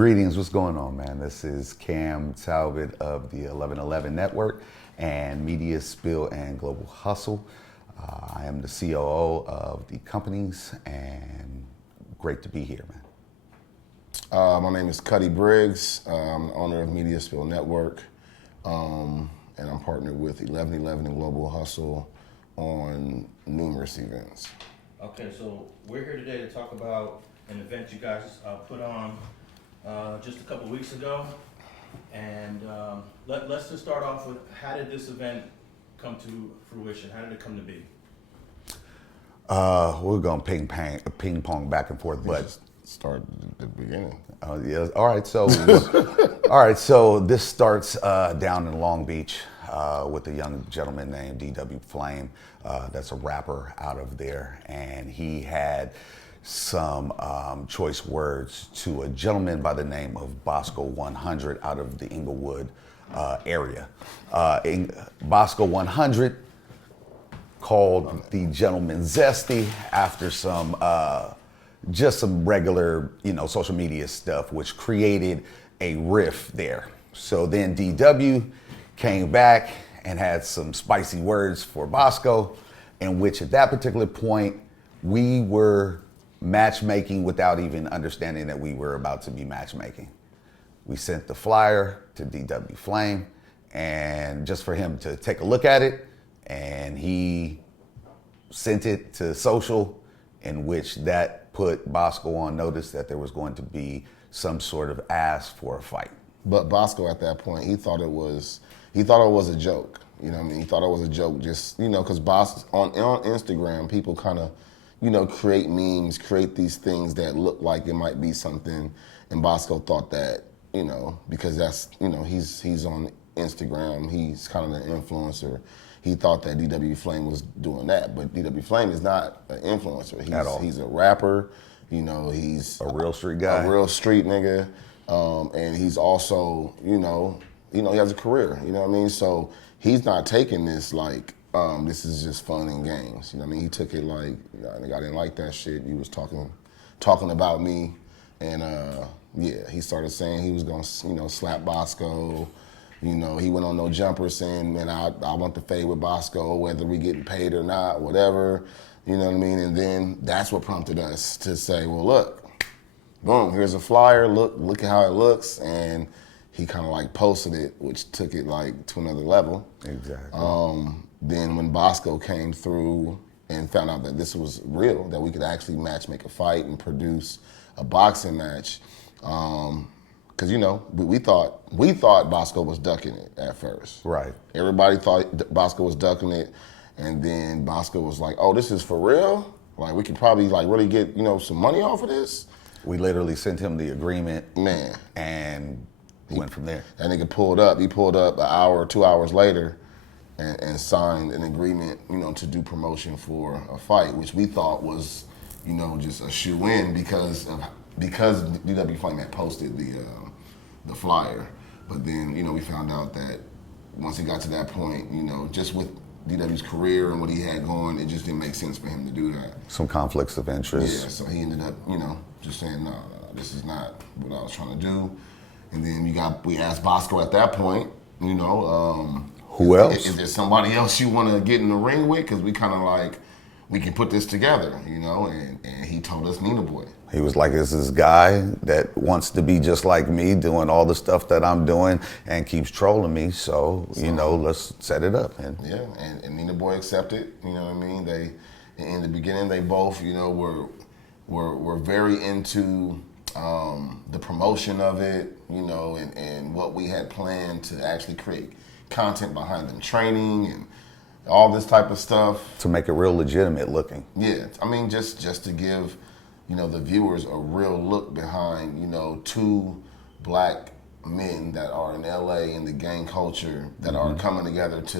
Greetings, what's going on, man? This is Cam Talbott of the 1111 Network and Media Spill and Global Hustle. I am the COO of the companies and great to be here, man. My name is Kutty Briggs. I'm the owner of Media Spill Network, and I'm partnered with 1111 and Global Hustle on numerous events. Okay, so we're here today to talk about an event you guys put on just a couple weeks ago, and let's just start off with, how did this event come to fruition? How did it come to be? We're going to ping pong back and forth, but Start at the beginning. yeah. All right. So this starts down in Long Beach with a young gentleman named DW Flame. That's a rapper out of there, and he had some choice words to a gentleman by the name of Boskoe100 out of the Inglewood area. Boskoe100 called the gentleman Zesty after some just some regular, social media stuff, which created a riff there. So then DW came back and had some spicy words for Boskoe, in which at that particular point we were matchmaking without even understanding that we were about to be matchmaking. We sent the flyer to DW Flame, and just for him to take a look at it, and he sent it to social, in which that put Boskoe on notice that there was going to be some sort of ask for a fight. But Boskoe at that point, he thought it was a joke. You know what I mean? He thought it was a joke, just, because on Instagram, people kind of, create memes, create these things that look like it might be something. And Boskoe thought that, because that's, he's on Instagram, he's kind of an influencer. He thought that DW Flame was doing that, but DW Flame is not an influencer. At all. He's a rapper, he's a real street guy. A real street nigga. And he's also, he has a career, you know what I mean? So he's not taking this like, this is just fun and games. You know what I mean? He took it like, I didn't like that shit. He was talking about me. And he started saying he was gonna, slap Boskoe. He went on No Jumper saying, man, I want to fade with Boskoe, whether we getting paid or not, whatever. You know what I mean? And then that's what prompted us to say, well, look, boom, here's a flyer, look at how it looks. And he kind of like posted it, which took it like to another level. Exactly. Then when Boskoe came through and found out that this was real, that we could actually make a fight and produce a boxing match, because we thought Boskoe was ducking it at first. Right. Everybody thought Boskoe was ducking it, and then Boskoe was like, "Oh, this is for real? Like we could probably like really get some money off of this." We literally sent him the agreement, man, and he went from there. That nigga pulled up. He pulled up an hour or 2 hours later, and signed an agreement, to do promotion for a fight, which we thought was, just a shoe-in because DW Flame had posted the flyer. But then, we found out that once he got to that point, just with DW's career and what he had going, it just didn't make sense for him to do that. Some conflicts of interest. Yeah, so he ended up, just saying, no, this is not what I was trying to do. And then we asked Boskoe at that point, who else? Is there somebody else you want to get in the ring with? Because we kind of like, we can put this together, and he told us Nina Boy. He was like, this is guy that wants to be just like me, doing all the stuff that I'm doing and keeps trolling me. So let's set it up. And Nina Boy accepted, you know what I mean? They, in the beginning, they both, were very into the promotion of it, and what we had planned to actually create content behind them training and all this type of stuff. To make it real legitimate looking. Yeah, I mean, just to give, the viewers a real look behind, two black men that are in LA in the gang culture that are coming together to,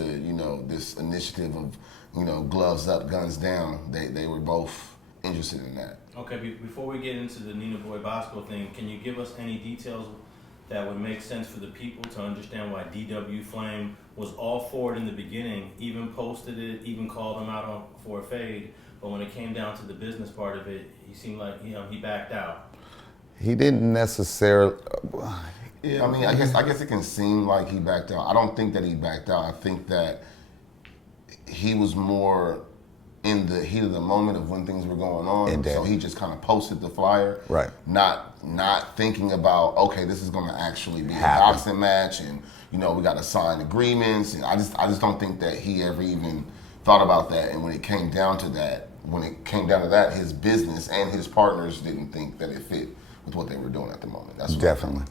this initiative of, gloves up, guns down. They were both interested in that. Okay, before we get into the Nina Boy Boskoe thing, can you give us any details that would make sense for the people to understand why DW Flame was all for it in the beginning, even posted it, even called him out for a fade, but when it came down to the business part of it, he seemed like he backed out? He didn't necessarily. Yeah, I mean, I guess it can seem like he backed out. I don't think that he backed out. I think that he was more in the heat of the moment of when things were going on. So he just kind of posted the flyer, right? Not thinking about, okay, this is going to actually be a boxing match, and we got to sign agreements. And I just don't think that he ever even thought about that. And when it came down to that, his business and his partners didn't think that it fit with what they were doing at the moment. That's Definitely.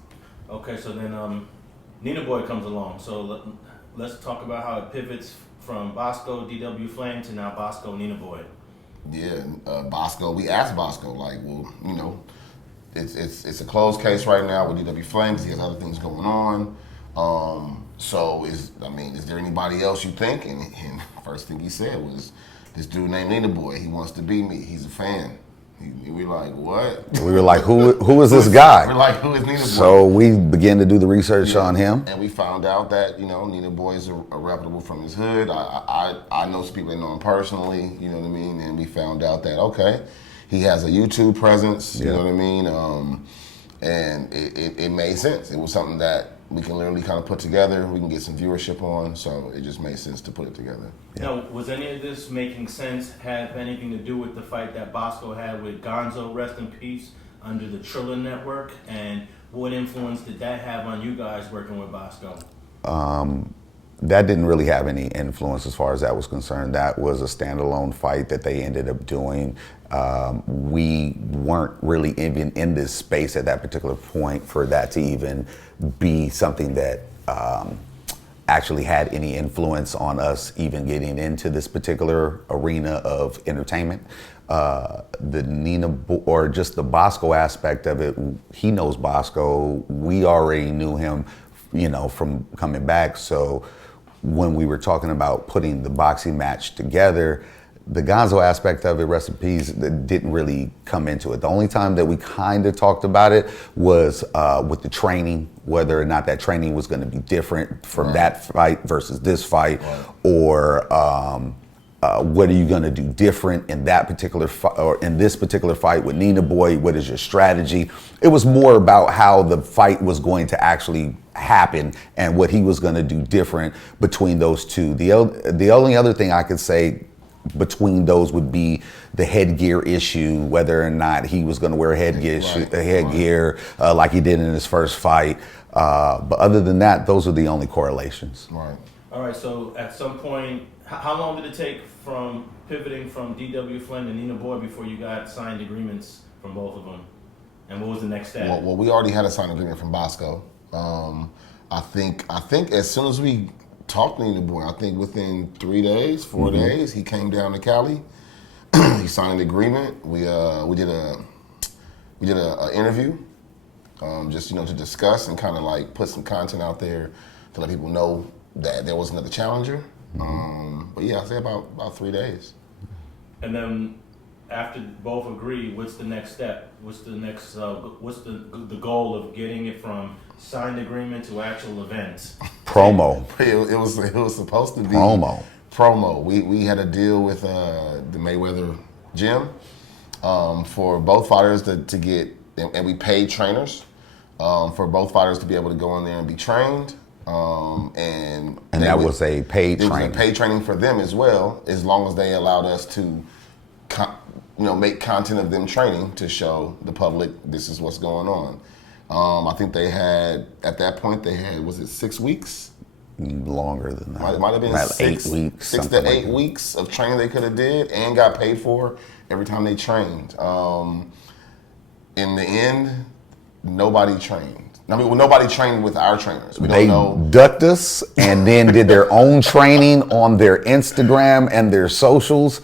Okay, so then Nina Boy comes along. So let's talk about how it pivots from Boskoe DW Flame to now Boskoe Nina Boy. Yeah, Boskoe. We asked Boskoe, like, well, it's a closed case right now with DW Flame because he has other things going on. So is there anybody else you think? And first thing he said was, this dude named Nina Boy. He wants to be me. He's a fan. We were like, what? We were like, who is this guy? We're like, who is Nina Boy? So we began to do the research on him. And we found out that, Nina Boy is a reputable from his hood. I know some people that know him personally, you know what I mean? And we found out that, okay, he has a YouTube presence, you know what I mean? And it made sense. It was something that we can literally kind of put together. We can get some viewership on, so it just made sense to put it together. Yeah. Now, was any of this making sense, have anything to do with the fight that Boskoe had with Gonzo, rest in peace, under the Triller Network? And what influence did that have on you guys working with Boskoe? That didn't really have any influence as far as that was concerned. That was a standalone fight that they ended up doing. We weren't really even in this space at that particular point for that to even be something that actually had any influence on us even getting into this particular arena of entertainment. The Nina or just the Boskoe aspect of it, he knows Boskoe. We already knew him, from coming back. So when we were talking about putting the boxing match together, the Gonzo aspect of it, rest in peace, didn't really come into it. The only time that we kind of talked about it was with the training, whether or not that training was going to be different from that fight versus this fight, or what are you going to do different in that particular or in this particular fight with Nina Boy? What is your strategy? It was more about how the fight was going to actually happen and what he was going to do different between those two. The only other thing I could say between those would be the headgear issue, whether or not he was going to wear headgear like he did in his first fight. But other than that, those are the only correlations. Right. All right, so at some point, how long did it take from pivoting from DW Flynn to Nina Boy before you got signed agreements from both of them? And what was the next step? Well, we already had a signed agreement from Boskoe. I think as soon as we talked to Nina Boy, I think within 3 days, 4 days, he came down to Cali. He signed an agreement. We did a interview, just to discuss and kind of like put some content out there to let people know that there was another challenger. But yeah, I'd say about 3 days. And then after both agree, what's the next step? What's the next? What's the goal of getting it from signed agreement to actual events? Promo. It was supposed to be promo. We had a deal with the Mayweather gym for both fighters to get, and we paid trainers for both fighters to be able to go in there and be trained. And that was a paid training. It was a paid training for them as well, as long as they allowed us to make content of them training to show the public this is what's going on. I think they had, at that point, was it 6 weeks? Longer than that. It might have been like 6 weeks. 6 to 8 weeks of training they could have did and got paid for every time they trained. In the end, nobody trained. Nobody trained with our trainers. They ducked us and then did their own training on their Instagram and their socials.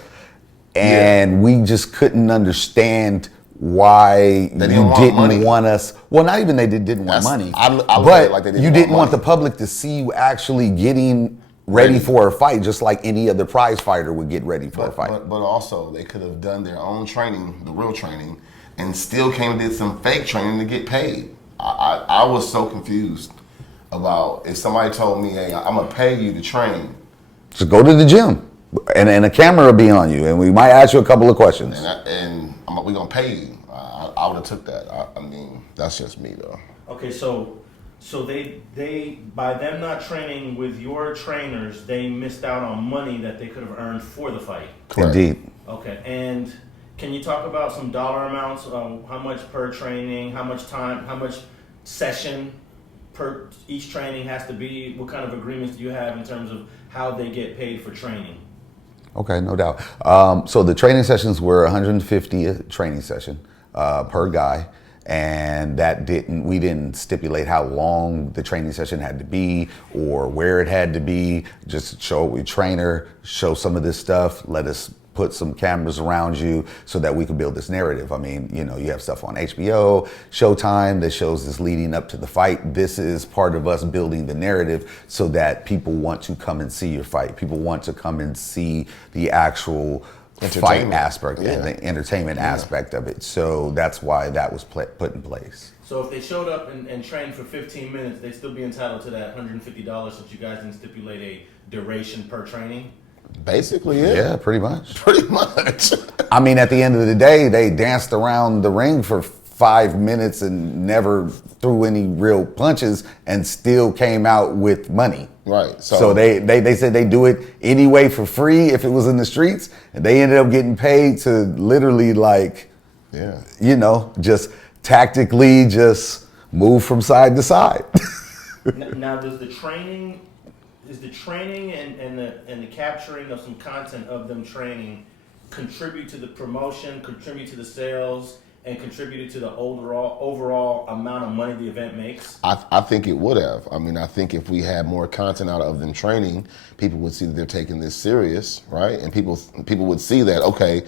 And we just couldn't understand why you didn't want us. Well, not even they didn't want money, but you didn't want the public to see you actually getting ready for a fight, just like any other prize fighter would get ready for a fight. But also, they could have done their own training, the real training, and still came and did some fake training to get paid. I was so confused about if somebody told me, hey, I'm going to pay you to train. Just go to the gym, and a camera will be on you, and we might ask you a couple of questions. And we're going to pay you. I I would have took that. I mean, that's just me though. Okay, so they by them not training with your trainers, they missed out on money that they could have earned for the fight. Correct. Indeed. Okay, and can you talk about some dollar amounts? How much per training? How much time? How much session per each training has to be? What kind of agreements do you have in terms of how they get paid for training? Okay, no doubt. So the training sessions were 150 a training session per guy, and we didn't stipulate how long the training session had to be or where it had to be. Just show a trainer, show some of this stuff, let us put some cameras around you so that we could build this narrative. I mean, you know, you have stuff on HBO, Showtime that shows this leading up to the fight. This is part of us building the narrative so that people want to come and see your fight. People want to come and see the actual fight aspect and the entertainment aspect of it. So that's why that was put in place. So if they showed up and trained for 15 minutes, they'd still be entitled to that $150 since you guys didn't stipulate a duration per training? Basically, yeah. Yeah, pretty much. Pretty much. I mean, at the end of the day, they danced around the ring for 5 minutes and never threw any real punches and still came out with money. Right. So they said they do it anyway for free if it was in the streets, and they ended up getting paid to literally you know, just tactically just move from side to side. Now, does the training and the capturing of some content of them training contribute to the promotion, contribute to the sales, and contributed to the overall amount of money the event makes? I think it would have. I mean, I think if we had more content out of them training, people would see that they're taking this serious, right? And people would see that, okay,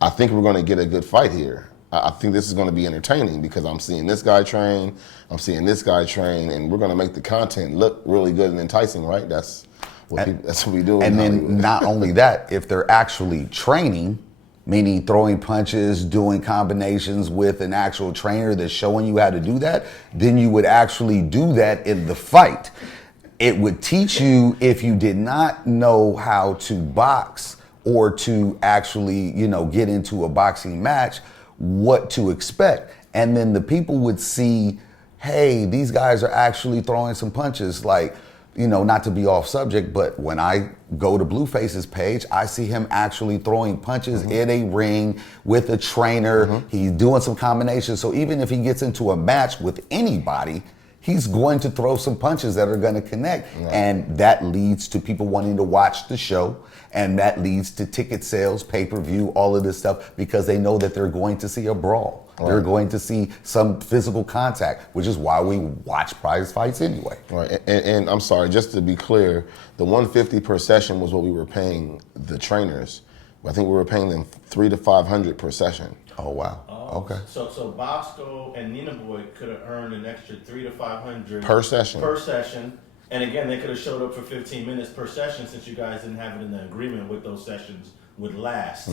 I think we're going to get a good fight here. I think this is going to be entertaining because I'm seeing this guy train, I'm seeing this guy train, and we're going to make the content look really good and enticing, right? That's what we do. And then not only that, if they're actually training, meaning throwing punches, doing combinations with an actual trainer that's showing you how to do that, then you would actually do that in the fight. It would teach you, if you did not know how to box or to actually, you know, get into a boxing match, what to expect. And then the people would see, hey, these guys are actually throwing some punches. Like, you know, not to be off subject, but when I go to Blueface's page, I see him actually throwing punches in a ring with a trainer. He's doing some combinations. So even if he gets into a match with anybody, he's going to throw some punches that are going to connect. Right. And that leads to people wanting to watch the show. And that leads to ticket sales, pay-per-view, all of this stuff, because they know that they're going to see a brawl. Right. They're going to see some physical contact, which is why we watch prize fights anyway. Right, and I'm sorry, just to be clear, the $150 per session was what we were paying the trainers. I think we were paying them $300 to $500 per session. Oh wow. Okay. So Boskoe and Nina Boy could have earned an extra $300 to $500 per session. Per session. And again, they could have showed up for 15 minutes per session since you guys didn't have it in the agreement what those sessions would last.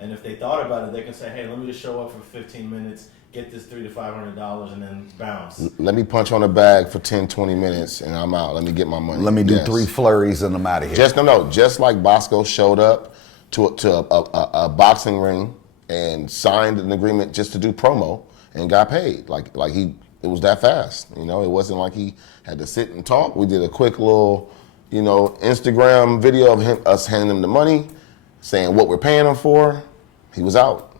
And if they thought about it, they can say, hey, let me just show up for 15 minutes, get this $300 to $500, and then bounce. Let me punch on a bag for 10, 20 minutes, and I'm out. Let me get my money. Let me do 3 flurries, and I'm out of here. Just like Boskoe showed up to a boxing ring and signed an agreement just to do promo and got paid. It was that fast. You know, it wasn't like he had to sit and talk. We did a quick little, you know, Instagram video of us handing him the money, saying what we're paying him for. He was out.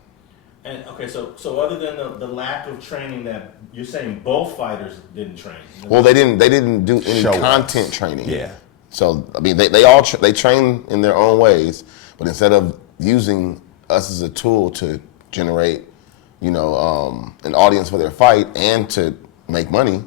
And okay, so other than the lack of training that you're saying both fighters didn't train. Well, they didn't do any content training. Yeah. So I mean, they train in their own ways, but instead of using us as a tool to generate, you know, an audience for their fight and to make money,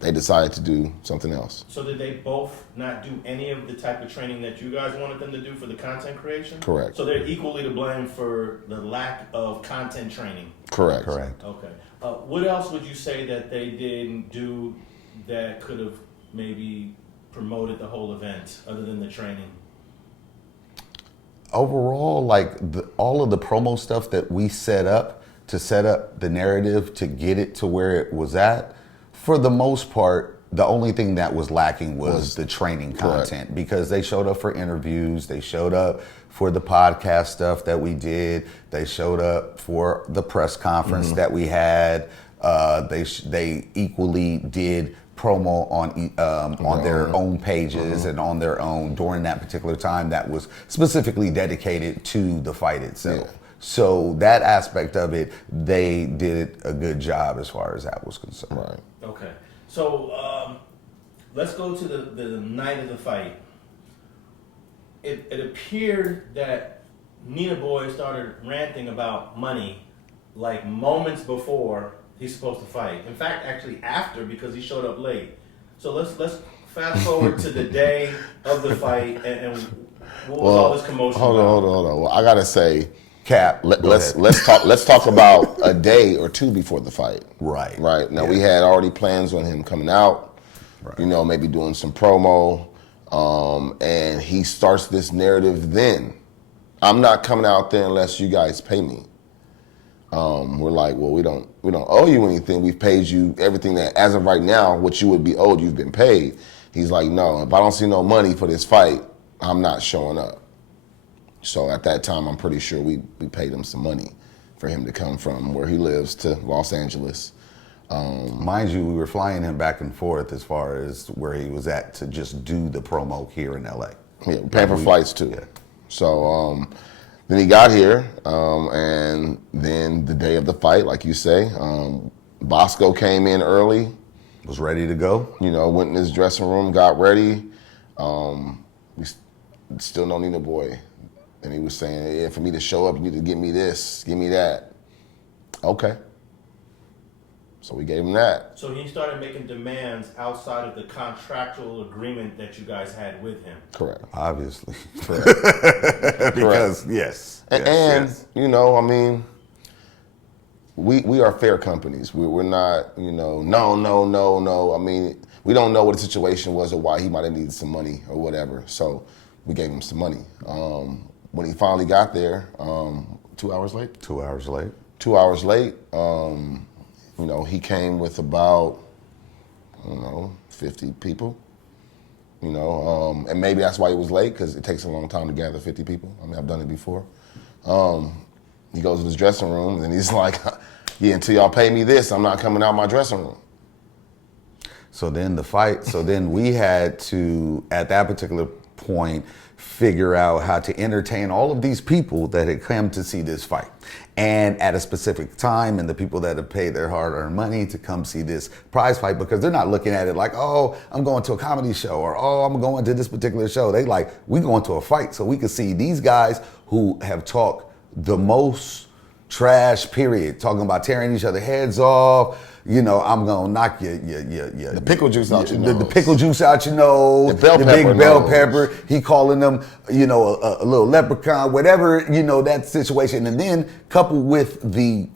they decided to do something else. So did they both not do any of the type of training that you guys wanted them to do for the content creation? Correct. So they're equally to blame for the lack of content training? Correct. Okay. What else would you say that they didn't do that could have maybe promoted the whole event other than the training? Overall, like all of the promo stuff that we set up to set up the narrative to get it to where it was at, for the most part, the only thing that was lacking was the training content, correct. because they showed up for interviews, they showed up for the podcast stuff that we did, they showed up for the press conference that we had. They equally did promo on their own pages and on their own during that particular time that was specifically dedicated to the fight itself. Yeah. So that aspect of it, they did a good job as far as that was concerned. Right. Okay. So let's go to the night of the fight. It appeared that Nina Boy started ranting about money like moments before he's supposed to fight. In fact, actually after, because he showed up late. So let's fast forward to the day of the fight and what was all this commotion Hold about? on. Well, I gotta say, Cap, let's talk about a day or two before the fight. Right. Right. Now we had already plans on him coming out. Right. You know, maybe doing some promo. And he starts this narrative then. I'm not coming out there unless you guys pay me. We're like, well, we don't owe you anything. We've paid you everything that, as of right now, what you would be owed, you've been paid. He's like, no, if I don't see no money for this fight, I'm not showing up. So at that time, I'm pretty sure we paid him some money for him to come from where he lives to Los Angeles. Mind you, we were flying him back and forth as far as where he was at to just do the promo here in LA. Yeah, paying for flights too. Yeah. So then he got here, and then the day of the fight, like you say, Boskoe came in early. Was ready to go. You know, went in his dressing room, got ready. We still no Nina Boy. And he was saying, yeah, for me to show up, you need to give me this, give me that. Okay. So we gave him that. So he started making demands outside of the contractual agreement that you guys had with him. Correct. Obviously. Correct. Because, yes. And yes. you know, I mean, we are fair companies. We're not, you know, no. I mean, we don't know what the situation was or why he might have needed some money or whatever. So we gave him some money. When he finally got there, 2 hours late? 2 hours late. 2 hours late, you know, he came with about, I don't know, 50 people. You know, and maybe that's why he was late, because it takes a long time to gather 50 people. I mean, I've done it before. He goes in his dressing room, and he's like, yeah, until y'all pay me this, I'm not coming out my dressing room. So then we had to, at that particular point, figure out how to entertain all of these people that had come to see this fight. And at a specific time, and the people that have paid their hard-earned money to come see this prize fight, because they're not looking at it like, oh, I'm going to a comedy show, or oh, I'm going to this particular show. They like, we going to a fight so we can see these guys who have talked the most trash, period, talking about tearing each other heads off. You know, I'm gonna knock the pickle juice out your nose. The pickle juice out your nose. The bell pepper big bell nose. pepper. He calling them, you know, a little leprechaun, whatever, you know, that situation. And then coupled with the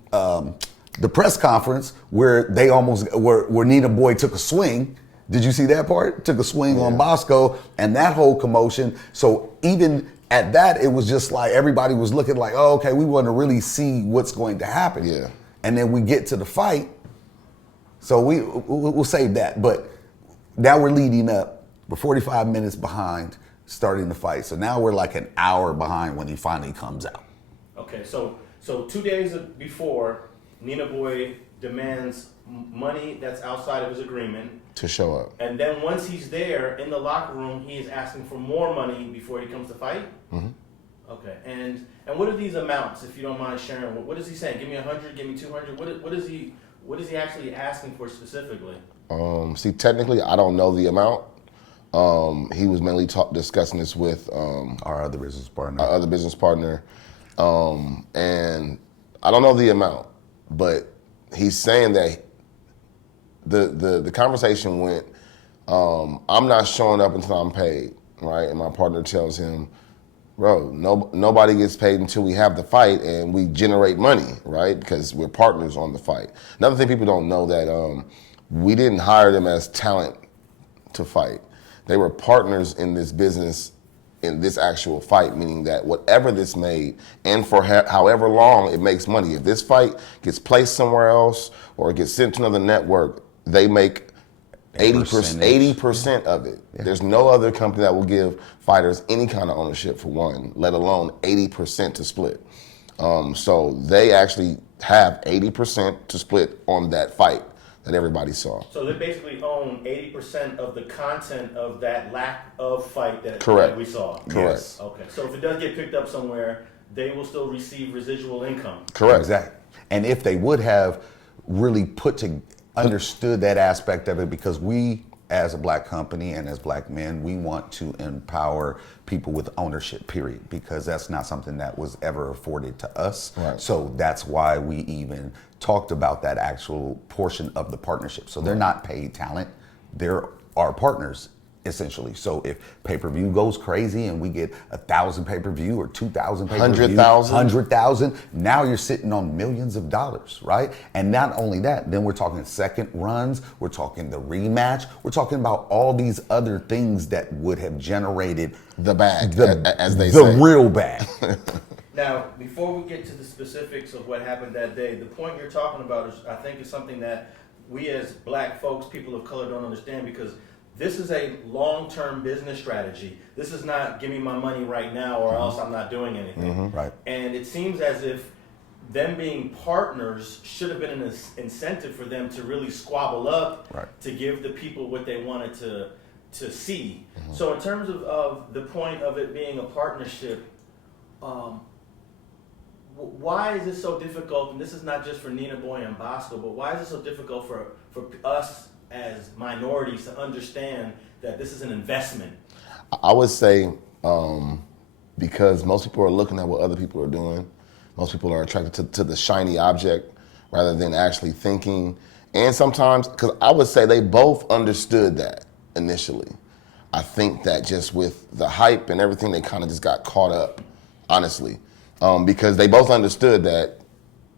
press conference where they almost where Nina Boy took a swing. Did you see that part? Took a swing on Boskoe and that whole commotion. So even at that, it was just like everybody was looking like, oh, okay, we want to really see what's going to happen. Yeah. And then we get to the fight. So we'll save that. But now we're leading up. We're 45 minutes behind starting the fight. So now we're like an hour behind when he finally comes out. Okay, so 2 days before, Nina Boy demands money that's outside of his agreement. To show up. And then once he's there in the locker room, he is asking for more money before he comes to fight? Mm-hmm. Okay, and what are these amounts, if you don't mind sharing? What is he saying? Give me 100, give me 200? What is he actually asking for specifically? See, technically, I don't know the amount. He was mainly discussing this with Our other business partner. our other business partner, and I don't know the amount, but he's saying that the conversation went, I'm not showing up until I'm paid, right? And my partner tells him, bro, nobody gets paid until we have the fight and we generate money, right? Because we're partners on the fight. Another thing people don't know that we didn't hire them as talent to fight. They were partners in this business, in this actual fight, meaning that whatever this made, and for however long it makes money, if this fight gets placed somewhere else or it gets sent to another network, they make 80% of it. Yeah. There's no other company that will give fighters any kind of ownership for one, let alone 80% to split. So they actually have 80% to split on that fight that everybody saw. So they basically own 80% of the content of that lack of fight that we saw. Correct. Yes. Okay. So if it does get picked up somewhere, they will still receive residual income. Correct. Exactly. And if they would have really understood that aspect of it, because we, as a black company and as black men, we want to empower people with ownership, period, because that's not something that was ever afforded to us. Right. So that's why we even talked about that actual portion of the partnership. So they're not paid talent, they're our partners, essentially. So if pay-per-view goes crazy and we get 1,000 pay-per-view or 2,000 pay-per-view, 100,000, now you're sitting on millions of dollars, right? And not only that, then we're talking second runs, we're talking the rematch, we're talking about all these other things that would have generated the bag, as they say. The real bag. Now, before we get to the specifics of what happened that day, the point you're talking about is, I think, is something that we as black folks, people of color, don't understand, because this is a long-term business strategy. This is not give me my money right now or else I'm not doing anything. Mm-hmm. Right. And it seems as if them being partners should have been an incentive for them to really squabble up, right, to give the people what they wanted to see. Mm-hmm. So in terms of the point of it being a partnership, why is this so difficult? And this is not just for Nina Boy and Boskoe, but why is it so difficult for us as minorities to understand that this is an investment? I would say because most people are looking at what other people are doing. Most people are attracted to the shiny object rather than actually thinking. And sometimes, because I would say they both understood that initially. I think that just with the hype and everything, they kind of just got caught up, honestly. Because they both understood that,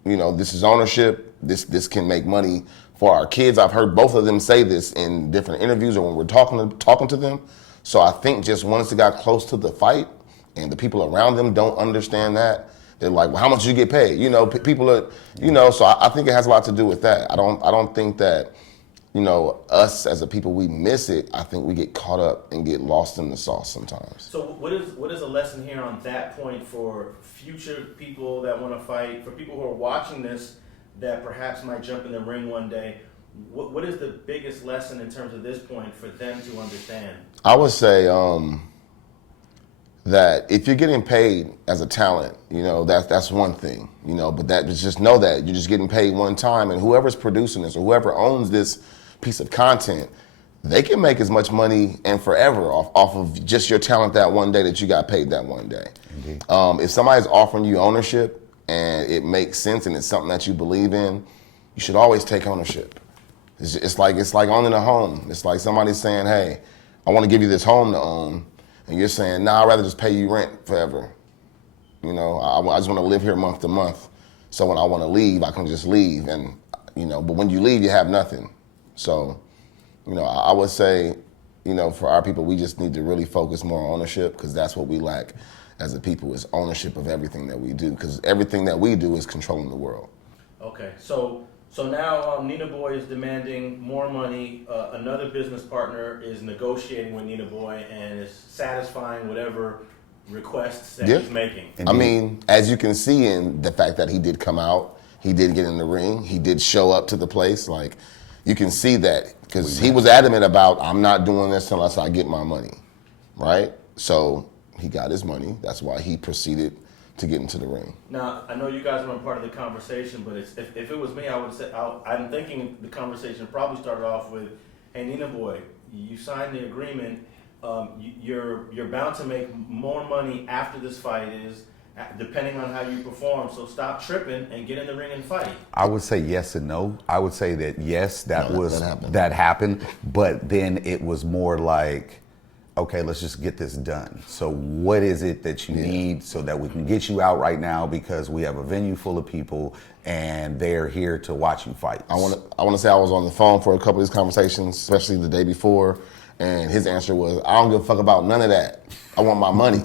you know, this is ownership, this can make money for our kids. I've heard both of them say this in different interviews or when we're talking to them. So I think just once they got close to the fight and the people around them don't understand that, they're like, well, how much did you get paid? You know, people are, you know, so I think it has a lot to do with that. I don't think that, you know, us as a people, we miss it. I think we get caught up and get lost in the sauce sometimes. So what is a lesson here on that point for future people that want to fight, for people who are watching this that perhaps might jump in the ring one day? What is the biggest lesson in terms of this point for them to understand? I would say that if you're getting paid as a talent, you know, that's one thing, you know, but that just know that you're just getting paid one time, and whoever's producing this or whoever owns this piece of content, they can make as much money and forever off of just your talent that one day that you got paid that one day. If somebody's offering you ownership and it makes sense and it's something that you believe in, you should always take ownership. It's like owning a home. It's like somebody saying, hey, I want to give you this home to own, and you're saying, nah, I'd rather just pay you rent forever. You know, I just want to live here month to month, so when I want to leave, I can just leave. And, you know, but when you leave, you have nothing. So, you know, I would say, you know, for our people, we just need to really focus more on ownership, because that's what we lack as a people, is ownership of everything that we do, because everything that we do is controlling the world. Okay, so now Nina Boy is demanding more money. Another business partner is negotiating with Nina Boy and is satisfying whatever requests that he's making. Indeed. I mean, as you can see in the fact that he did come out, he did get in the ring, he did show up to the place, like, you can see that, because he was adamant about, I'm not doing this unless I get my money, right? So he got his money. That's why he proceeded to get into the ring. Now, I know you guys weren't part of the conversation, but if it was me, I would say, I'm thinking the conversation probably started off with, hey, Nina Boy, you signed the agreement. You're bound to make more money after this fight is, depending on how you perform. So stop tripping and get in the ring and fight. I would say yes and no. I would say that yes, that happened, but then it was more like, okay, let's just get this done. So what is it that you need so that we can get you out right now, because we have a venue full of people and they're here to watch you fight. I want to say I was on the phone for a couple of these conversations, especially the day before, and his answer was, I don't give a fuck about none of that. I want my money.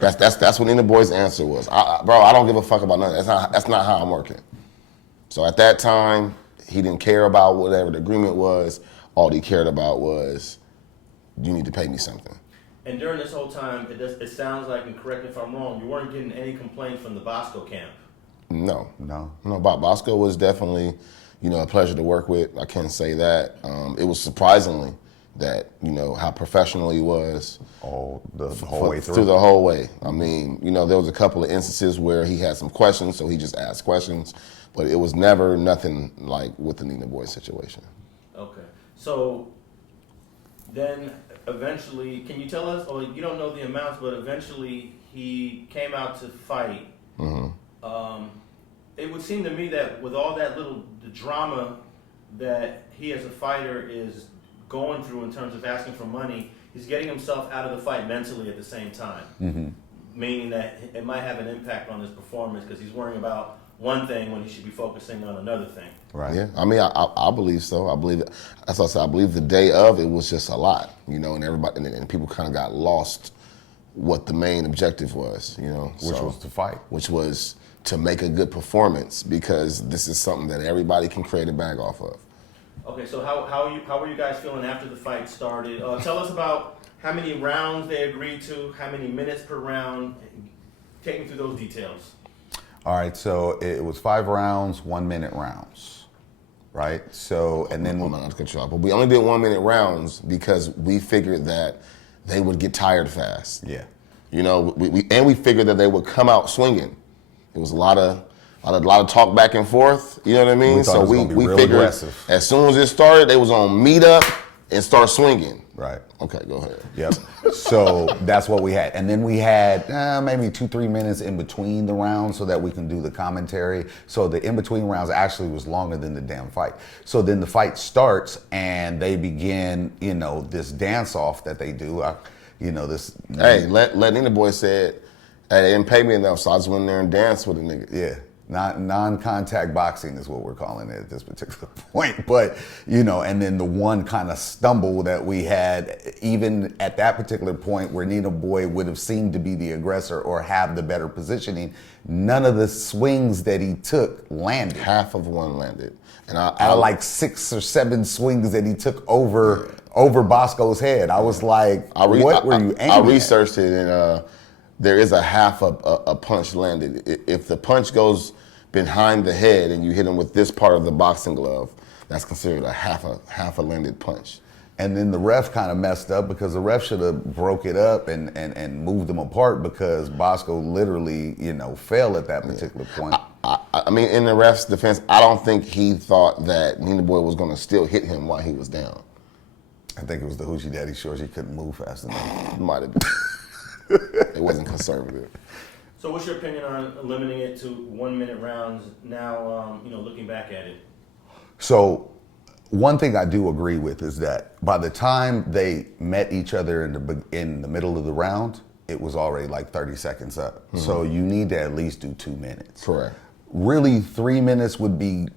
That's what Nina Boy's answer was. Bro, I don't give a fuck about none of that. That's not how I'm working. So at that time, he didn't care about whatever the agreement was. all he cared about was, you need to pay me something. And during this whole time, it sounds like, and correct me if I'm wrong, you weren't getting any complaints from the Boskoe camp. No. No. Boskoe was definitely, a pleasure to work with. I can't say that. It was surprisingly that, how professional he was. Oh, the whole way through? Through the whole way. I mean, there was a couple of instances where he had some questions, so he just asked questions, but it was never nothing like with the Nina Boy situation. Okay. So then eventually, can you tell us, or you don't know the amounts, but eventually he came out to fight. Mm-hmm. It would seem to me that with all that the drama that he as a fighter is going through in terms of asking for money, he's getting himself out of the fight mentally at the same time. Mm-hmm. Meaning that it might have an impact on his performance because he's worrying about one thing when he should be focusing on another thing. Right. Yeah. I mean, I believe so. I believe, that's what I said, I believe the day of it was just a lot, and everybody, and people kind of got lost what the main objective was, Which was to fight. Which was to make a good performance, because this is something that everybody can create a bag off of. Okay, so how were you guys feeling after the fight started? Tell us about how many rounds they agreed to, how many minutes per round. Take me through those details. All right, so it was 5 rounds, 1 minute rounds, right? So, and then I'm not to cut you off, but we only did 1 minute rounds because we figured that they would get tired fast. Yeah. We figured that they would come out swinging. It was a lot of talk back and forth. You know what I mean? So we figured aggressive. As soon as it started, they was gonna meet up and start swinging. Right. Okay, go ahead. Yep. So that's what we had. And then we had maybe 2-3 minutes in between the rounds so that we can do the commentary. So the in-between rounds actually was longer than the damn fight. So then the fight starts and they begin, this dance-off that they do. This... Hey, let Nina Boy said, hey, they didn't pay me enough, so I just went in there and danced with a nigga. Yeah. Non-contact boxing is what we're calling it at this particular point. But, and then the one kind of stumble that we had, even at that particular point where Nina Boy would have seemed to be the aggressor or have the better positioning, none of the swings that he took landed. Half of one landed. And out of like 6 or 7 swings that he took over Boskoe's head. I was like, what were you aiming I researched it, and there is a half a punch landed. If the punch goes behind the head and you hit him with this part of the boxing glove, that's considered a half a landed punch. And then the ref kind of messed up because the ref should have broke it up and moved them apart because Boskoe literally, fell at that particular point. I mean, in the ref's defense, I don't think he thought that Nina Boy was going to still hit him while he was down. I think it was the Hoochie Daddy shorts. He couldn't move fast enough. Might have been. It wasn't conservative. So what's your opinion on limiting it to 1 minute rounds now, looking back at it? So one thing I do agree with is that by the time they met each other in the middle of the round, it was already like 30 seconds up. Mm-hmm. So you need to at least do 2 minutes. Correct. Really, 3 minutes would be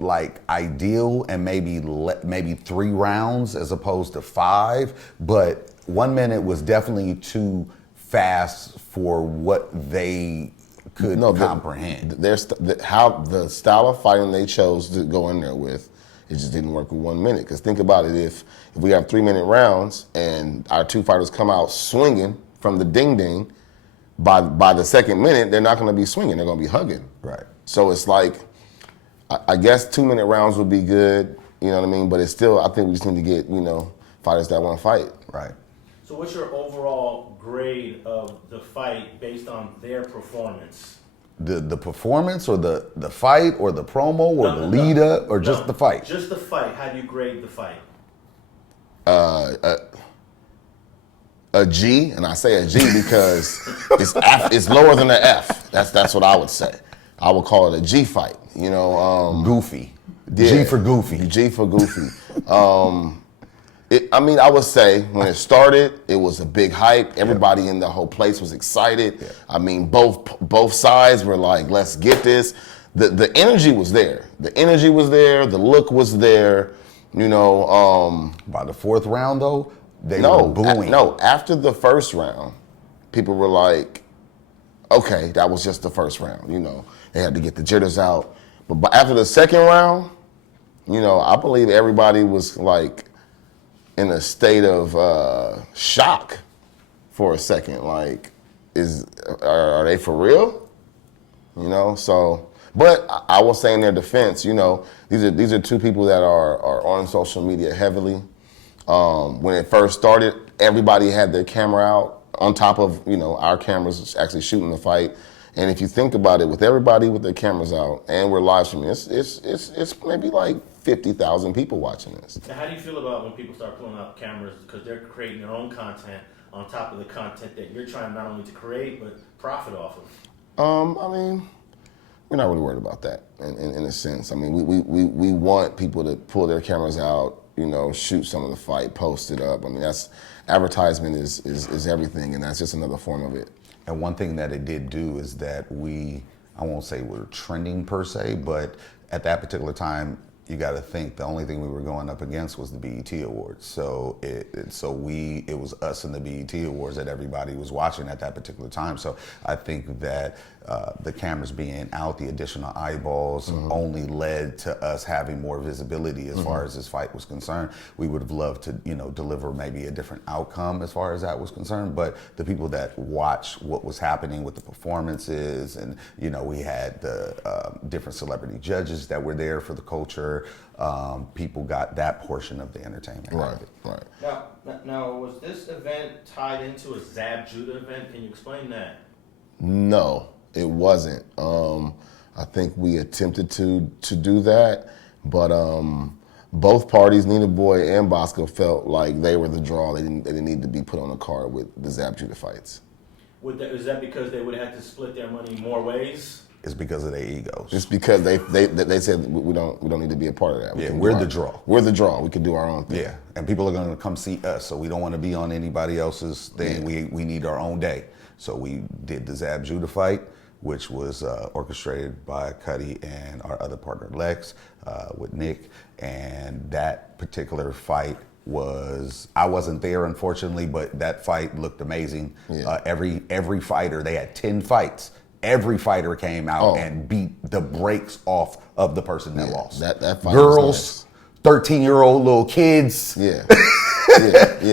like ideal, and maybe 3 rounds as opposed to 5. But 1 minute was definitely too fast for what they could comprehend. How the style of fighting they chose to go in there with, it just didn't work with 1 minute. Because think about it, if we have 3 minute rounds and our 2 fighters come out swinging from the ding ding, by the second minute they're not going to be swinging, they're going to be hugging. Right. So it's like, I guess 2 minute rounds would be good, you know what I mean? But it's still, I think we just need to get, fighters that want to fight. Right. So what's your overall grade of the fight based on their performance? The performance or the fight or the promo or the lead up or just the fight? Just the fight. How do you grade the fight? A G, and I say a G because it's lower than an F. That's what I would say. I would call it a G fight. Goofy. Yeah, G for goofy. G for goofy. I would say when it started, it was a big hype. Everybody in the whole place was excited. Yeah. I mean, both sides were like, let's get this. The energy was there. The energy was there. The look was there. By the 4th round, though, they were booing. After the first round, people were like, okay, that was just the first round. They had to get the jitters out. But after the second round, I believe everybody was like, in a state of shock for a second. Like, are they for real? You know, so, but I will say in their defense, you know, these are two people that are on social media heavily. When it first started, everybody had their camera out on top of, you know, our cameras actually shooting the fight. And if you think about it, with everybody with their cameras out and we're live streaming, it's maybe like 50,000 people watching this. Now, how do you feel about when people start pulling out cameras because they're creating their own content on top of the content that you're trying not only to create but profit off of? I mean, we're not really worried about that in a sense. I mean, we want people to pull their cameras out, you know, shoot some of the fight, post it up. I mean, that's advertisement is everything, and that's just another form of it. And one thing that it did do is that I won't say we're trending per se, but at that particular time, you got to think the only thing we were going up against was the BET Awards. So it was us and the BET Awards that everybody was watching at that particular time. So I think that the cameras being out, the additional eyeballs only led to us having more visibility as far as this fight was concerned. We would have loved to, you know, deliver maybe a different outcome as far as that was concerned. But the people that watched what was happening with the performances, and, you know, we had the different celebrity judges that were there for the culture. People got that portion of the entertainment. Right. Now, was this event tied into a Zab Judah event? Can you explain that? No, it wasn't. I think we attempted to do that, but both parties, Nina Boy and Boskoe, felt like they were the draw. They didn't need to be put on a card with the Zab Judah fights. Is that because they would have had to split their money more ways? It's because of their egos. It's because they said we don't need to be a part of that. We're the draw. We're the draw. We can do our own thing. Yeah, and people are going to come see us, so we don't want to be on anybody else's thing. Yeah. We need our own day. So we did the Zab Judah fight, which was orchestrated by Kutty and our other partner Lex with Nick, and that particular fight I wasn't there, unfortunately, but that fight looked amazing. Yeah. Every fighter, they had 10 fights. Every fighter came out and beat the brakes off of the person that lost. That fight Girls, nice. 13-year-old little kids. Yeah.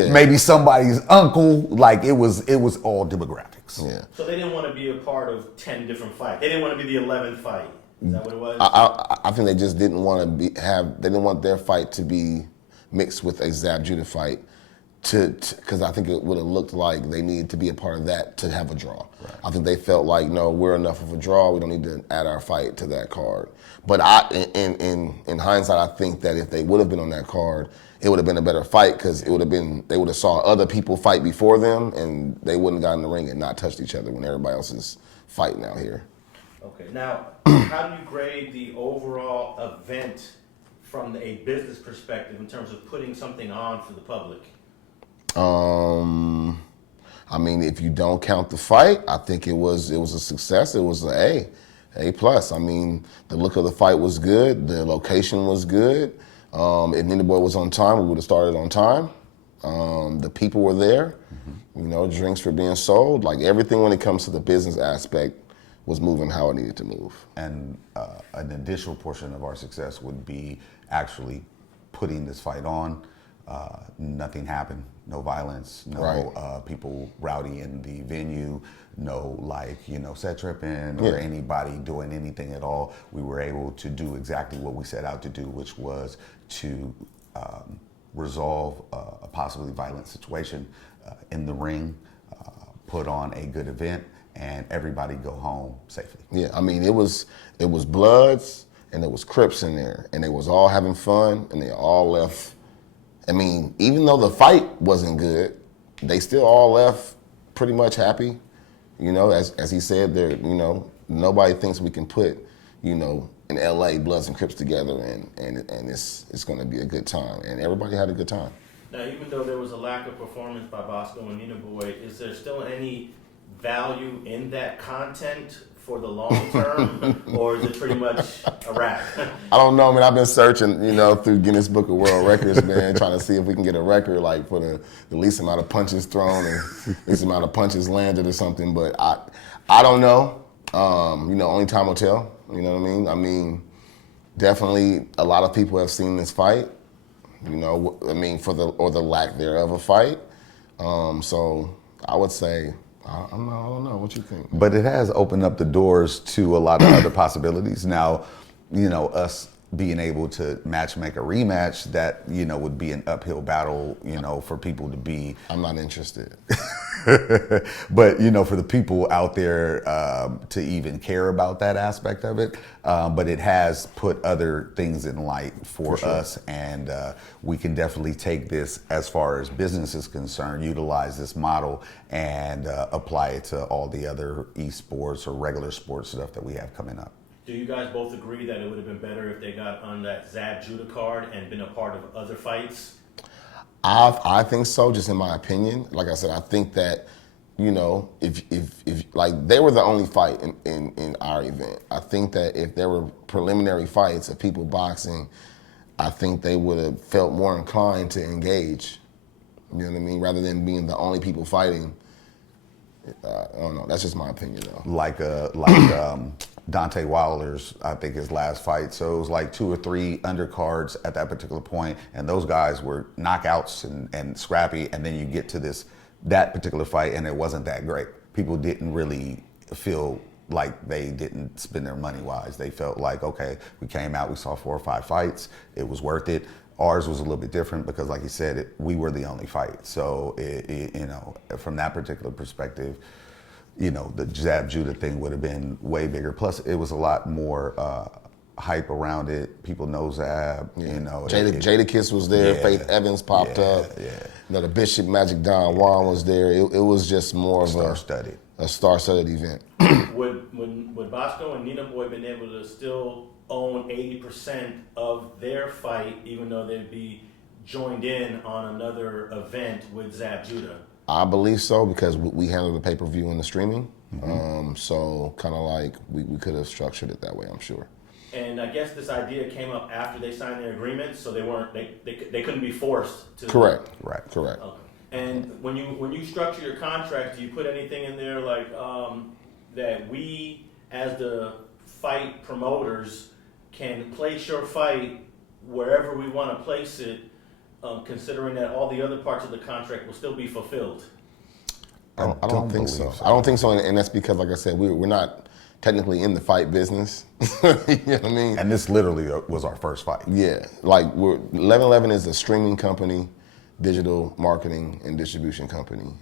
Maybe somebody's uncle. Like, it was all demographics. Yeah. So they didn't want to be a part of 10 different fights. They didn't want to be the 11th fight. Is that what it was? I think they just didn't want to they didn't want their fight to be mixed with a Zab Judah fight. Because I think it would have looked like they needed to be a part of that to have a draw. Right. I think they felt like, no, we're enough of a draw. We don't need to add our fight to that card. But in hindsight, I think that if they would have been on that card, it would have been a better fight because they would have saw other people fight before them, and they wouldn't have gotten in the ring and not touched each other when everybody else is fighting out here. Okay, now how do you grade the overall event from a business perspective in terms of putting something on for the public? I mean, if you don't count the fight, I think it was a success. It was an A plus. I mean, the look of the fight was good. The location was good. If Nina Boy was on time, we would have started on time. The people were there. Mm-hmm. You know, drinks were being sold. Like, everything when it comes to the business aspect was moving how it needed to move. And an additional portion of our success would be actually putting this fight on. Nothing happened. No violence, no people rowdy in the venue, no set tripping or anybody doing anything at all. We were able to do exactly what we set out to do, which was to resolve a possibly violent situation in the ring, put on a good event, and everybody go home safely. Yeah, I mean, it was Bloods and there was Crips in there, and they was all having fun, and they all left. I mean, even though the fight wasn't good, they still all left pretty much happy. You know, as he said, nobody thinks we can put, in LA Bloods and Crips together and it's going to be a good time. And everybody had a good time. Now, even though there was a lack of performance by Boskoe and Nina Boy, is there still any value in that content for the long term, or is it pretty much a wrap? I don't know, man. I've been searching, through Guinness Book of World Records, man, trying to see if we can get a record like for the least amount of punches thrown and least amount of punches landed or something. But I don't know. Only time will tell. You know what I mean? I mean, definitely a lot of people have seen this fight. you know, I mean, for the lack thereof of fight. So I would say, I don't know. What you think? But it has opened up the doors to a lot of other possibilities. Now, you know, us being able to make a rematch, that, you know, would be an uphill battle, you know, for people to be. I'm not interested. But, you know, for the people out there to even care about that aspect of it. But it has put other things in light for us. And we can definitely take this, as far as business is concerned, utilize this model and apply it to all the other esports or regular sports stuff that we have coming up. Do you guys both agree that it would have been better if they got on that Zab Judah card and been a part of other fights? I think so, just in my opinion. Like I said, I think that, you know, if like they were the only fight in our event. I think that if there were preliminary fights of people boxing, I think they would have felt more inclined to engage. You know what I mean? Rather than being the only people fighting. I don't know. That's just my opinion, though. Like Dante Wilder's, I think, his last fight. So it was like 2 or 3 undercards at that particular point, and those guys were knockouts and scrappy. And then you get to that particular fight, and it wasn't that great. People didn't really feel like they didn't spend their money wise. They felt like, okay, we came out, we saw 4 or 5 fights, it was worth it. Ours was a little bit different because, like you said, we were the only fight. So, you know, from that particular perspective, you know, the Zab Judah thing would have been way bigger. Plus, it was a lot more hype around it. People know Zab, you know. Jadakiss was there. Faith Evans popped up. Yeah. You know, the Bishop Magic Don Juan was there. It was just more of a star-studded event. Would Boskoe and Nina Boy been able to still own 80% of their fight, even though they'd be joined in on another event with Zab Judah? I believe so, because we handle the pay-per-view and the streaming. So kind of like we could have structured it that way, I'm sure. And I guess this idea came up after they signed their agreement, so they couldn't be forced to. Correct. Right. Correct. Okay. And when you structure your contract, do you put anything in there like that we, as the fight promoters, can place your fight wherever we want to place it, considering that all the other parts of the contract will still be fulfilled? I don't think so. I don't think so, and that's because, like I said, we're not technically in the fight business. You know what I mean? And this literally was our first fight. Yeah, like 1111 is a streaming company, digital marketing and distribution company.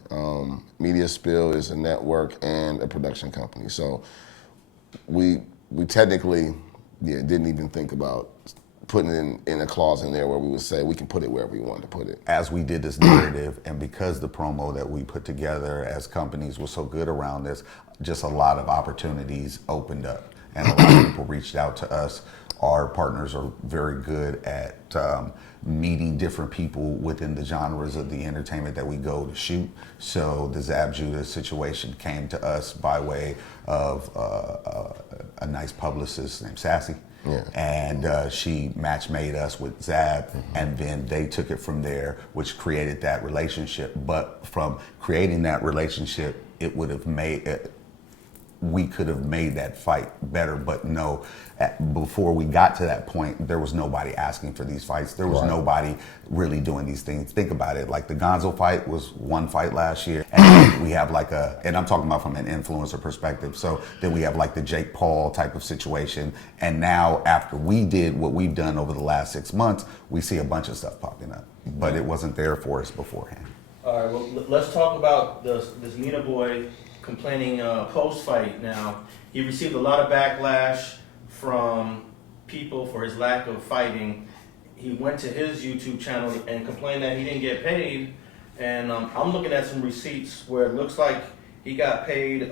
Media Spill is a network and a production company. So we technically didn't even think about putting it in a clause in there where we would say we can put it wherever we want to put it. As we did this narrative, and because the promo that we put together as companies was so good around this, just a lot of opportunities opened up, and a lot of people reached out to us. Our partners are very good at meeting different people within the genres of the entertainment that we go to shoot. So the Zab Judah situation came to us by way of a nice publicist named Sassy. Yeah. And she match-made us with Zab, and then they took it from there, which created that relationship. But from creating that relationship, it would have made we could have made that fight better. But no, before we got to that point, there was nobody asking for these fights. There was nobody really doing these things. Think about it. Like the Gonzo fight was one fight last year, and we have like and I'm talking about from an influencer perspective. So then we have like the Jake Paul type of situation. And now after we did what we've done over the last 6 months, we see a bunch of stuff popping up, but it wasn't there for us beforehand. All right, well, let's talk about this Nina Boy complaining post-fight now. He received a lot of backlash from people for his lack of fighting. He went to his YouTube channel and complained that he didn't get paid. And I'm looking at some receipts where it looks like he got paid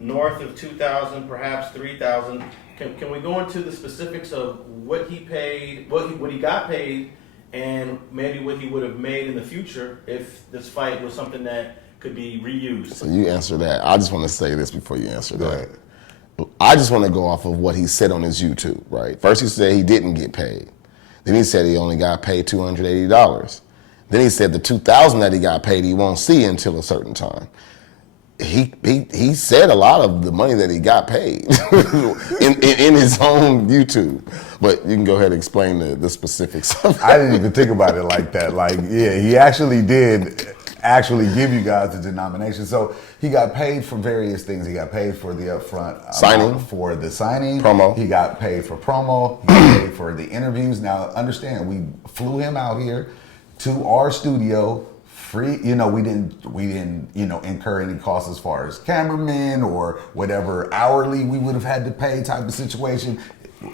north of $2,000, perhaps $3,000. Can we go into the specifics of what he paid, what he got paid, and maybe what he would have made in the future if this fight was something that could be reused? So you answer that. I just want to say this before you answer Go that. ahead. I just want to go off of what he said on his YouTube, right? First he said he didn't get paid. Then he said he only got paid $280. Then he said the $2,000 that he got paid he won't see until a certain time. he said a lot of the money that he got paid in his own YouTube. But you can go ahead and explain the specifics of it. I didn't even think about it like that. Like, yeah, he actually did give you guys the denomination. So he got paid for various things. He got paid for the upfront signing, for the signing, promo. He got paid for promo. He got paid for the interviews. Now, understand, we flew him out here to our studio. Free, we didn't, incur any costs as far as cameramen or whatever hourly we would have had to pay type of situation.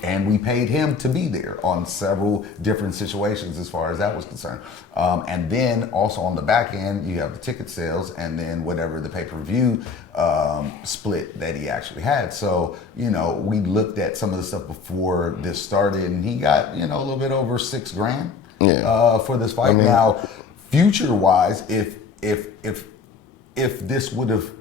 And we paid him to be there on several different situations as far as that was concerned. And then also on the back end, you have the ticket sales and then whatever the pay-per-view split that he actually had. So, we looked at some of the stuff before this started and he got, a little bit over $6,000 for this fight. Now, future-wise, if this would have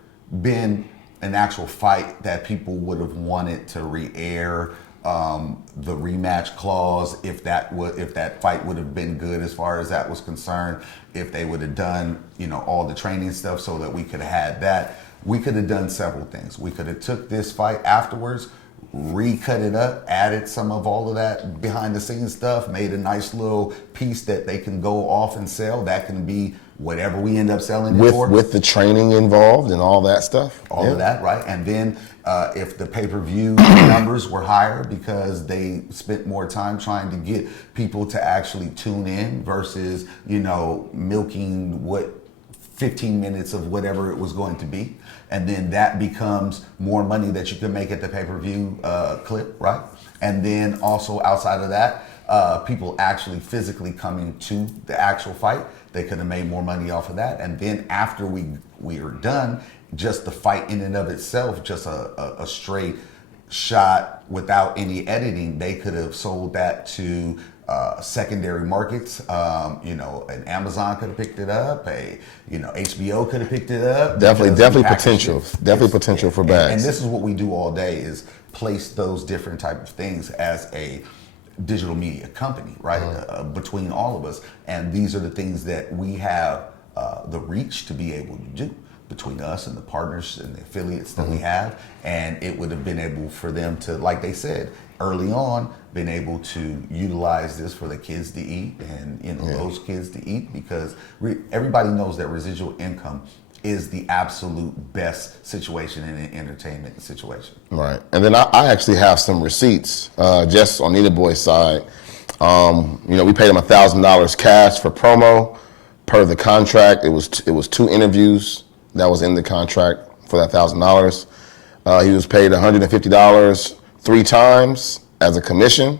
been an actual fight that people would have wanted to re-air, the rematch clause, if that fight would have been good as far as that was concerned, if they would have done all the training stuff so that we could have had that, we could have done several things. We could have took this fight afterwards, recut it up, added some of all of that behind the scenes stuff, made a nice little piece that they can go off and sell. That can be whatever we end up selling it for. With the training involved and all that stuff. All of that, right? And then if the pay-per-view numbers were higher because they spent more time trying to get people to actually tune in versus, milking what 15 minutes of whatever it was going to be. And then that becomes more money that you can make at the pay-per-view clip, right? And then also outside of that, people actually physically coming to the actual fight, they could have made more money off of that. And then after we were done, just the fight in and of itself, just a straight shot without any editing, they could have sold that to secondary markets. An Amazon could have picked it up. HBO could have picked it up. Definitely potential. Definitely potential for bags. And this is what we do all day: is place those different type of things as a digital media company, right? Between all of us, and these are the things that we have the reach to be able to do between us and the partners and the affiliates that we have. And it would have been able for them to, like they said early on, been able to utilize this for the kids to eat and those kids to eat, because everybody knows that residual income is the absolute best situation in an entertainment situation. Right. And then I actually have some receipts just on Nina Boy's side. We paid him $1,000 cash for promo per the contract. It was 2 interviews that was in the contract for that $1,000. He was paid $150 3 times as a commission.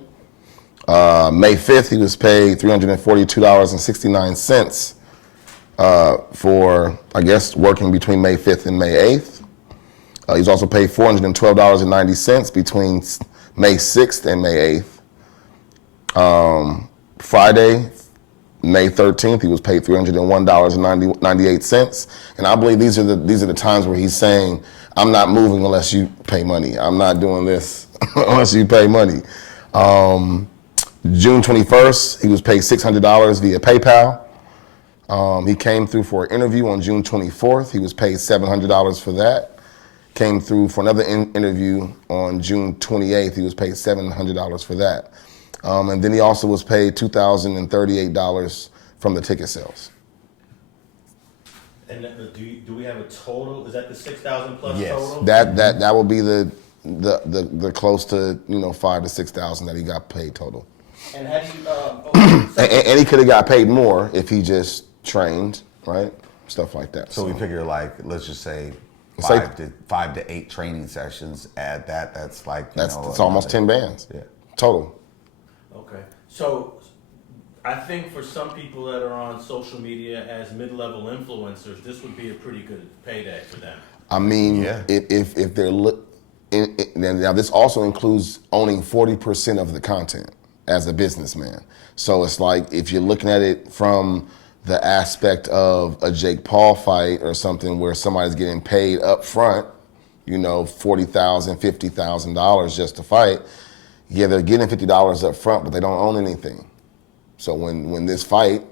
May 5th, he was paid $342.69 for, I guess, working between May 5th and May 8th. He was also paid $412.90 between May 6th and May 8th. Friday, May 13th, he was paid $301.98. And I believe these are the times where he's saying, I'm not moving unless you pay money. I'm not doing this unless you pay money. June 21st, he was paid $600 via PayPal. He came through for an interview on June 24th. He was paid $700 for that. Came through for another interview on June 28th. He was paid $700 for that. And then he also was paid $2,038 from the ticket sales. And do we have a total? Is that the 6,000 plus total? That will be the close to 5,000 to 6,000 that he got paid total. And had you and he could have got paid more if he just trained, right? Stuff like that. So we figure, like, let's just say 5 to 8 training sessions. Add that. That's like it's almost 10 bands. Yeah. Total. Okay. So I think for some people that are on social media as mid-level influencers, this would be a pretty good payday for them. I mean, if they're now this also includes owning 40% of the content as a businessman. So it's like, if you're looking at it from the aspect of a Jake Paul fight or something where somebody's getting paid up front, $40,000, $50,000 just to fight. Yeah, they're getting $50 up front, but they don't own anything. So when this fight,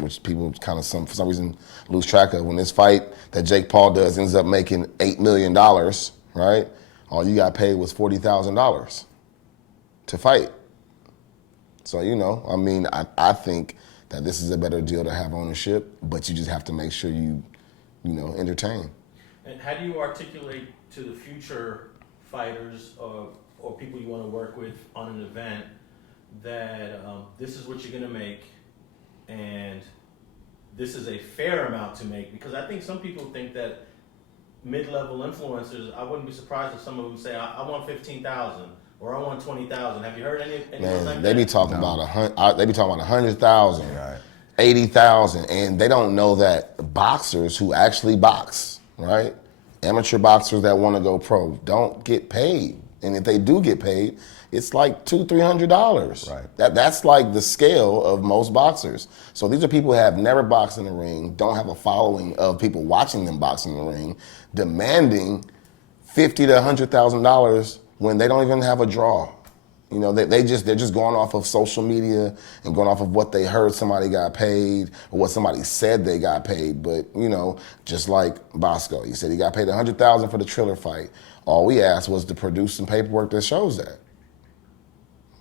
which people kind of for some reason lose track of. When this fight that Jake Paul does ends up making $8 million, right? All you got paid was $40,000 to fight. So, you know, I mean, I think that this is a better deal to have ownership, but you just have to make sure you entertain. And how do you articulate to the future fighters or people you want to work with on an event that this is what you're going to make and this is a fair amount to make? Because I think some people think that mid-level influencers, I wouldn't be surprised if some of them say, I want 15,000 or I want 20,000. Have you heard anyone like that? They be talking about 100,000, Right. 80,000, and they don't know that boxers who actually box, right? Amateur boxers that want to go pro don't get paid, and if they do get paid, it's like $200-300. Right. That's like the scale of most boxers. So these are people who have never boxed in the ring, don't have a following of people watching them box in the ring, demanding $50,000 to $100,000 when they don't even have a draw. You know, they're just going off of social media and going off of what they heard somebody got paid or what somebody said they got paid. But, you know, just like Boskoe, he said he got paid $100,000 for the Triller fight. All we asked was to produce some paperwork that shows that.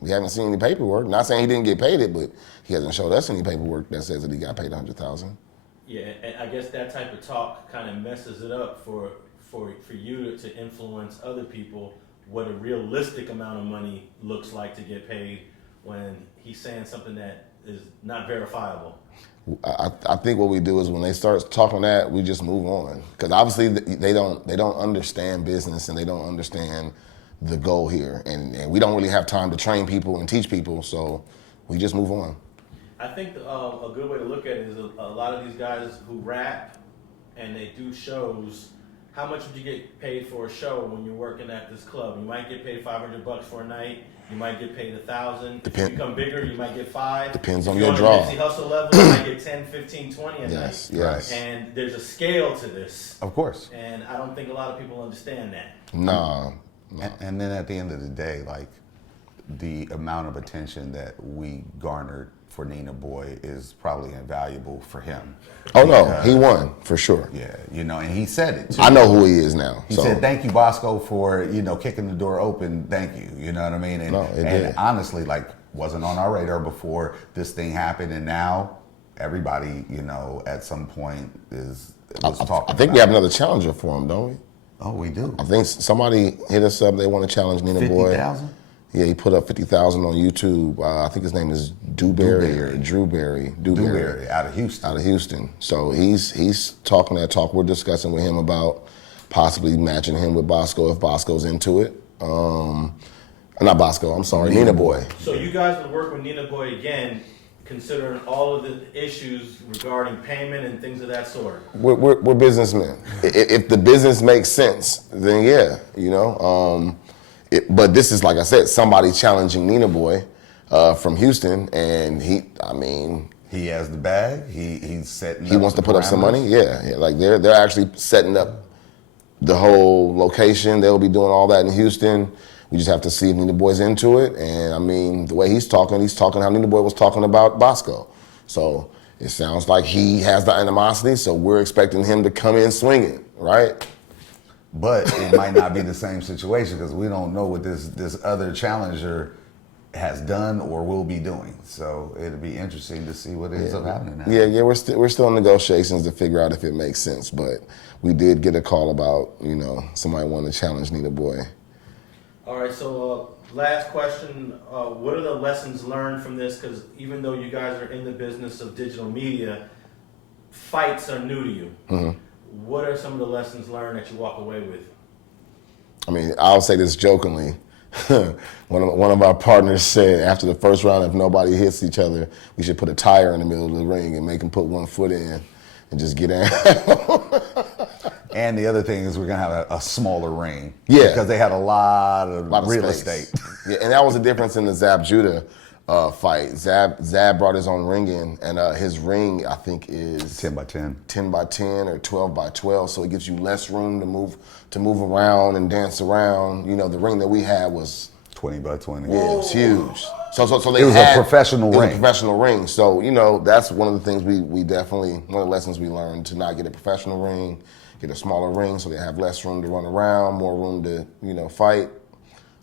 We haven't seen any paperwork. Not saying he didn't get paid it, but he hasn't showed us any paperwork that says that he got paid $100,000. Yeah, and I guess that type of talk kind of messes it up for you to influence other people what a realistic amount of money looks like to get paid when he's saying something that is not verifiable. I think what we do is when they start talking that, we just move on. Because obviously they don't understand business and they don't understand the goal here. And we don't really have time to train people and teach people, so we just move on. I think a good way to look at it is a lot of these guys who rap and they do shows. How much would you get paid for a show when you're working at this club? You might get paid $500 for a night. You might get paid $1,000. If you become bigger, you might get $5,000. Depends on if your you're draw. On the Nipsey Hustle level, you might get 10, 15, 20 a night. Yes. And there's a scale to this. Of course. And I don't think a lot of people understand that. No. And then at the end of the day, like, the amount of attention that we garnered for Nina Boy is probably invaluable for him. Oh no, he won for sure. Yeah, you know, and he said it too. I know who he is now. He said, "Thank you, Boskoe, for kicking the door open. Thank you." You know what I mean? And honestly, like, wasn't on our radar before this thing happened, and now everybody, at some point was talking. I think we have another challenger for him, don't we? Oh, we do. I think somebody hit us up. They want to challenge Nina Boy. 50,000? Yeah, he put up 50,000 on YouTube. I think his name is Duberry or Duberry. Out of Houston. Out of Houston. So he's talking that talk. We're discussing with him about possibly matching him with Boskoe if Boskoe's into it. Not Boskoe, I'm sorry, Nina Boy. So you guys would work with Nina Boy again, considering all of the issues regarding payment and things of that sort? We're businessmen. If the business makes sense, then yeah, but this is, like I said, somebody challenging Nina Boy from Houston, and he has the bag. He's setting. He wants to put up some money. Yeah, like they're actually setting up the whole location. They'll be doing all that in Houston. We just have to see if Nina Boy's into it. And the way he's talking how Nina Boy was talking about Boskoe. So it sounds like he has the animosity. So we're expecting him to come in swinging, right? But it might not be the same situation because we don't know what this other challenger has done or will be doing. So it'll be interesting to see what ends up happening now. Yeah, we're still in negotiations to figure out if it makes sense. But we did get a call about, somebody wanting to challenge Nina Boy. All right, so last question. What are the lessons learned from this? Because even though you guys are in the business of digital media, fights are new to you. Mm-hmm. What are some of the lessons learned that you walk away with? I'll say this jokingly. One of our partners said after the first round, if nobody hits each other, we should put a tire in the middle of the ring and make them put one foot in and just get in. And the other thing is we're going to have a smaller ring. Yeah. Because they had a lot of real estate. Yeah, and that was the difference in the Zab Judah fight. Zab brought his own ring in, and his ring, I think, is 10 by 10. 10 by 10 or 12 by 12, so it gives you less room to move around and dance around. The ring that we had was 20 by 20. Yeah, it was huge. So they It was a professional it was ring. a professional ring. So, you know, that's one of the things we definitely, one of the lessons we learned, to not get a professional ring, get a smaller ring so they have less room to run around, more room to, you know, fight.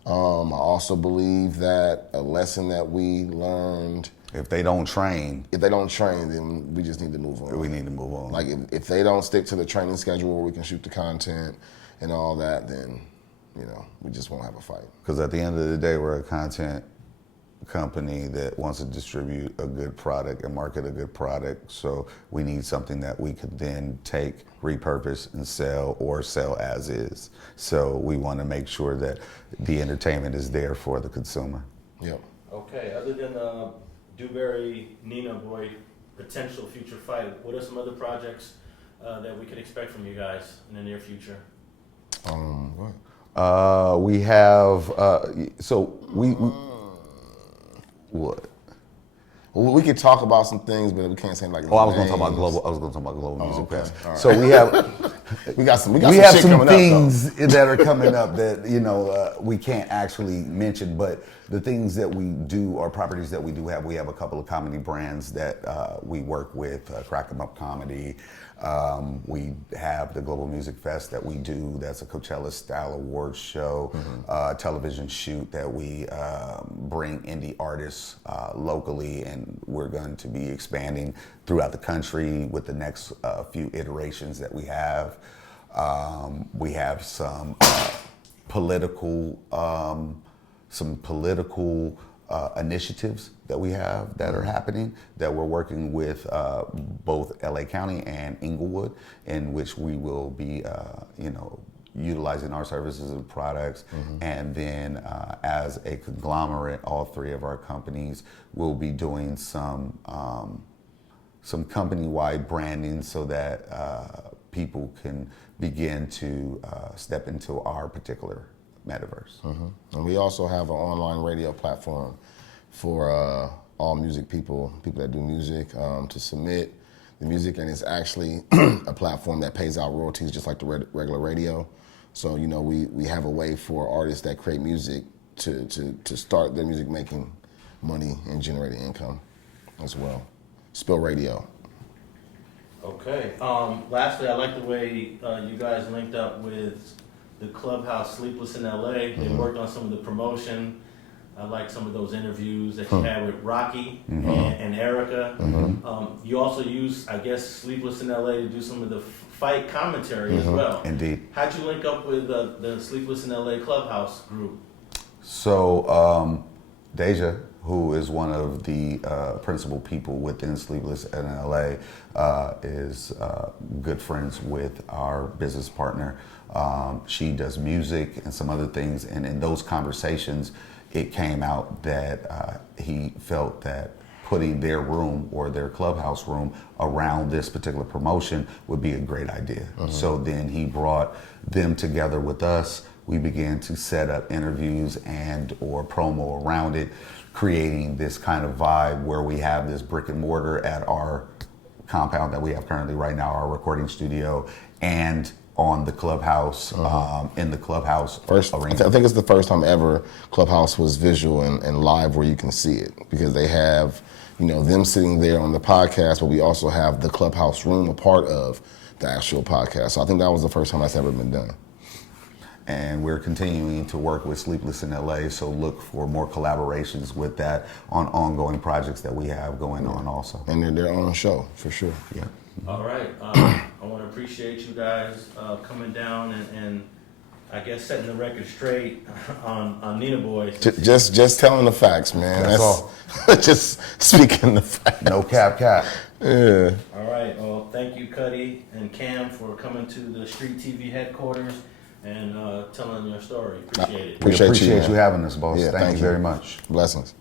I also believe that a lesson that we learned, If they don't train, then we just need to move on. we need to move on. Like if they don't stick to the training schedule where we can shoot the content and all that, then, you know, we just won't have a fight. Because at the end of the day, we're a content company that wants to distribute a good product and market a good product. So we need something that we could then take, repurpose, and sell, or sell as is. So we want to make sure that the entertainment is there for the consumer. Yep. Okay, other than Duberry, Nina Boy, potential future fight, what are some other projects that we could expect from you guys in the near future? What? We have, what? Well, we could talk about some things, but we can't say like. Oh, I was going to talk about global music okay. fest. All right. So we have, we got some we have shit some coming things that are coming up that, you know, we can't actually mention, but the things that we do, or properties that we do have, we have a couple of comedy brands that we work with, Crack 'em Up Comedy. We have the Global Music Fest that we do. That's a Coachella style awards show, television shoot that we bring indie artists locally, and we're going to be expanding throughout the country with the next few iterations that we have. We have some political initiatives that we have that are happening, that we're working with both LA County and Inglewood, in which we will be, utilizing our services and products. And then as a conglomerate, all three of our companies will be doing some company-wide branding so that people can begin to step into our particular metaverse. And we also have an online radio platform for all music people that do music, to submit the music, and it's actually a platform that pays out royalties just like the regular radio. So, you know, we have a way for artists that create music to start their music making money and generating income as well. Spill Radio. Okay. Lastly, I like the way you guys linked up with the Clubhouse Sleepless in LA. They worked on some of the promotion. I like some of those interviews that you had with Rocky and Erica. You also used, I guess, Sleepless in LA to do some of the fight commentary as well. Indeed. How'd you link up with the Sleepless in LA Clubhouse group? So Deja, who is one of the principal people within Sleepless in LA, is good friends with our business partner. She does music and some other things, and in those conversations, it came out that he felt that putting their room or their clubhouse room around this particular promotion would be a great idea. So then he brought them together with us. We began to set up interviews and or promo around it, creating this kind of vibe where we have this brick and mortar at our compound that we have currently right now, our recording studio, and on the Clubhouse, in the Clubhouse arena. I think it's the first time ever Clubhouse was visual and live where you can see it, because they have, you know, them sitting there on the podcast, but we also have the Clubhouse room a part of the actual podcast. So I think that was the first time that's ever been done. And we're continuing to work with Sleepless in LA, so look for more collaborations with that on ongoing projects that we have going on also. And they're their own show, for sure. Yeah. All right. I want to appreciate you guys coming down and I guess setting the record straight on Nina Boy. Just telling the facts, man. That's all. Just speaking the facts. No cap. Yeah. All right. Well, thank you, Kutty and Cam, for coming to the StreetTV headquarters and telling your story. Appreciate it. We appreciate man. you having us, boss. Yeah, thank you you very much. Blessings.